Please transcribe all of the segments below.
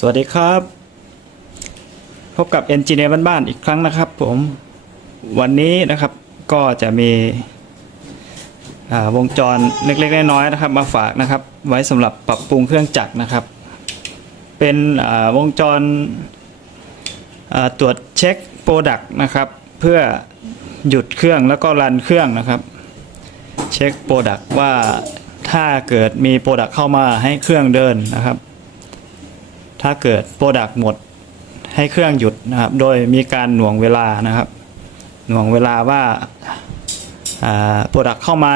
สวัสดีครับ พบกับเอนจิเนียร์บ้านๆอีกครั้งนะครับ ผมวันนี้นะครับก็จะมีวงจรเล็กๆน้อยๆนะครับ มาฝากนะครับ ไว้สำหรับปรับปรุงเครื่องจักรนะครับ เป็นวงจรตรวจเช็คโปรดักต์นะครับ เพื่อหยุดเครื่องแล้วก็รันเครื่องนะครับ เช็คโปรดักต์ว่าถ้าเกิดมีโปรดักต์เข้ามาให้เครื่องเดินนะครับ ถ้าเกิดโปรดักต์หมดให้เครื่องหยุดนะครับ โดยมีการหน่วงเวลานะครับ หน่วงเวลาว่าโปรดักต์เข้ามา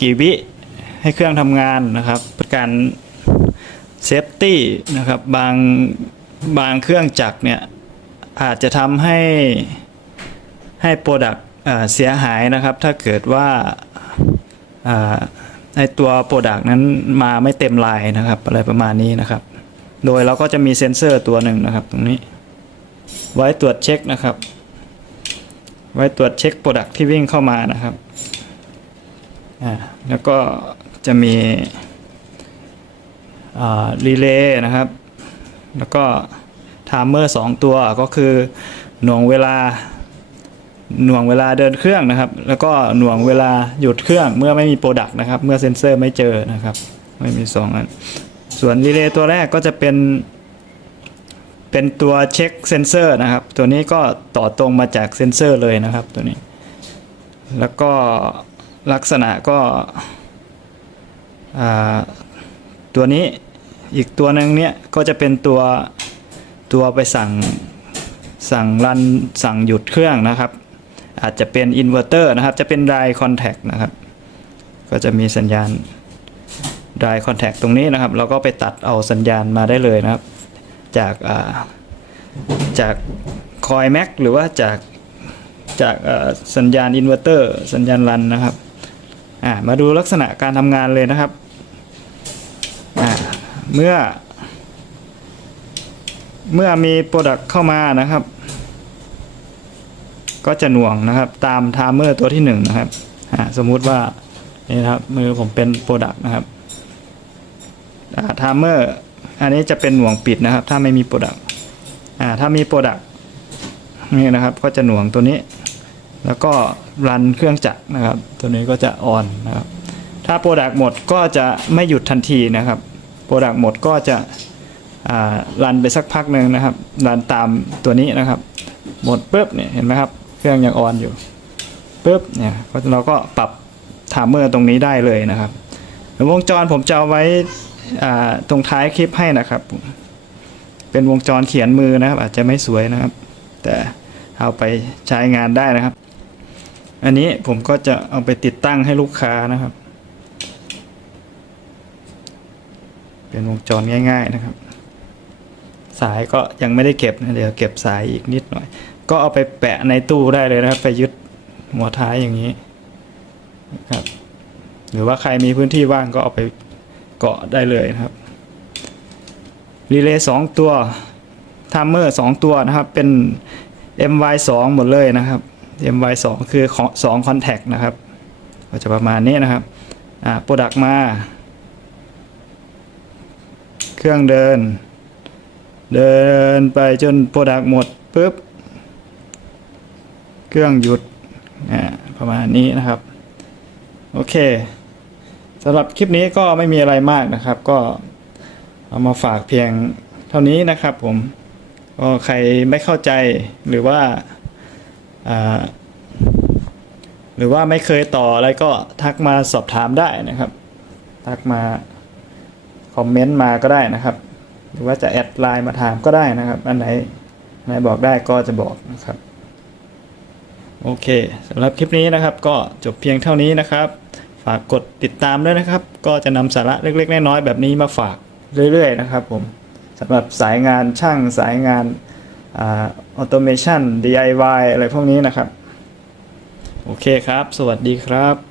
กี่วิให้เครื่องทำงานนะครับเป็นการเซฟตี้นะครับบางบางเครื่องจักรเนี่ยอาจจะทำให้ให้โปรดักต์เสียหายนะครับ ถ้าเกิดว่าในตัวโปรดักต์นั้นมาไม่เต็มลายนะครับ อะไรประมาณนี้นะครับ โดยเราก็จะมีเซ็นเซอร์ตัวหนึ่งนะครับ ตรงนี้ ไว้ตรวจเช็คนะครับ ไว้ตรวจเช็คโปรดักที่วิ่งเข้ามานะครับอ่าแล้วก็จะมีรีเลย์นะครับ แล้วก็ไทม์เมอร์สองตัวก็คือหน่วงเวลาหน่วงเวลาเดินเครื่องนะครับ แล้วก็หน่วงเวลาหยุดเครื่องเมื่อไม่มีโปรดักนะครับ เมื่อเซ็นเซอร์ไม่เจอนะครับ ไม่มีสองอัน ส่วนรีเลย์ตัวแรกก็จะเป็น เป็นตัวเช็คเซนเซอร์นะครับ ตัวนี้ก็ต่อตรงมาจากเซนเซอร์เลยนะครับตัวนี้ แล้วก็ลักษณะก็ตัวนี้อีกตัวหนึ่งเนี่ยก็จะเป็นตัวตัวไปสั่งสั่งรันสั่งหยุดเครื่องนะครับ อาจจะเป็นอินเวอร์เตอร์นะครับ จะเป็นไดคอนแทคนะครับ ก็จะมีสัญญาณ Dry Contact ตรงนี้นะครับ เราก็ไปตัดเอาสัญญาณมาได้เลยนะครับ จากาจากคอยแม็กหรือว่าจากจากาสัญญาณอินเวอร์เตอร์สัญญาณรันนะครับามาดูลักษณะการทำงานเลยนะครับ เมื่อ เมื่อมีโปรดักต์เข้ามานะครับ ก็จะหน่วงนะครับ ตามไทม์เมอร์ตัวที่หนึ่งนะครับสมมุติว่านี่นะครับมือผมเป็นโปรดักต์นะครับ ไทม์เมอร์อันนี้จะเป็นหน่วงปิดนะครับ ถ้าไม่มีโปรดักต์ถ้ามีโปรดักต์นี่นะครับ ก็จะหน่วงตัวนี้ แล้วก็รันเครื่องจักรนะครับ ตัวนี้ก็จะออนนะครับ ถ้าโปรดักต์หมดก็จะไม่หยุดทันทีนะครับโปรดักต์หมดก็จะรันไปสักพักหนึ่งนะครับ รันตามตัวนี้นะครับ หมดปุ๊บเนี่ยเห็นไหมครับ เครื่องยังออนอยู่ปุ๊บเนี่ยเราก็ปรับไทม์เมอร์ตรงนี้ได้เลยนะครับวงจรผมจะเอาไว้ ตรงท้ายคลิปให้นะครับ เป็นวงจรเขียนมือนะครับ อาจจะไม่สวยนะครับ แต่เอาไปใช้งานได้นะครับ อันนี้ผมก็จะเอาไปติดตั้งให้ลูกค้านะครับ เป็นวงจรง่าย ๆนะครับ สายก็ยังไม่ได้เก็บนะเดี๋ยวเก็บสายอีกนิดหน่อย ก็เอาไปแปะในตู้ได้เลยนะครับ ไปยึดหัวท้ายอย่างนี้นครับหรือว่าใครมีพื้นที่ว่างก็เอาไป เกาะได้เลยนะครับรีเลย์สองตัวไทม์เมอร์สองตัวนะครับ เป็น MY 2 หมดเลยนะครับ MY 2 คือสองคอนแทคนะครับ ก็จะประมาณนี้นะครับอ่าโปรดักมา เครื่องเดิน เดินไปจนโปรดักหมดปุ๊บ เครื่องหยุดอ่าประมาณนี้นะครับ โอเค สำหรับคลิปนี้ก็ไม่มีอะไรมากนะครับ ก็เอามาฝากเพียงเท่านี้นะครับผมก็ใครไม่เข้าใจหรือว่าาหรือว่าไม่เคยต่ออะไรก็ทักมาสอบถามได้นะครับ ทักมาคอมเมนต์มาก็ได้นะครับ หรือว่าจะแอดไลน์มาถามก็ได้นะครับ อันไหนนไหนบอกได้ก็จะบอกนะครับ โอเคสำหรับคลิปนี้นะครับ ก็จบเพียงเท่านี้นะครับ ฝากกดติดตามด้วยนะครับ ก็จะนำสาระเล็ก ๆ น้อยๆแบบนี้มาฝากเรื่อย ๆ นะครับผมสำหรับสายงานช่างสายงานออโตเมชัน DIY อะไรพวกนี้นะครับ โอเคครับ สวัสดีครับ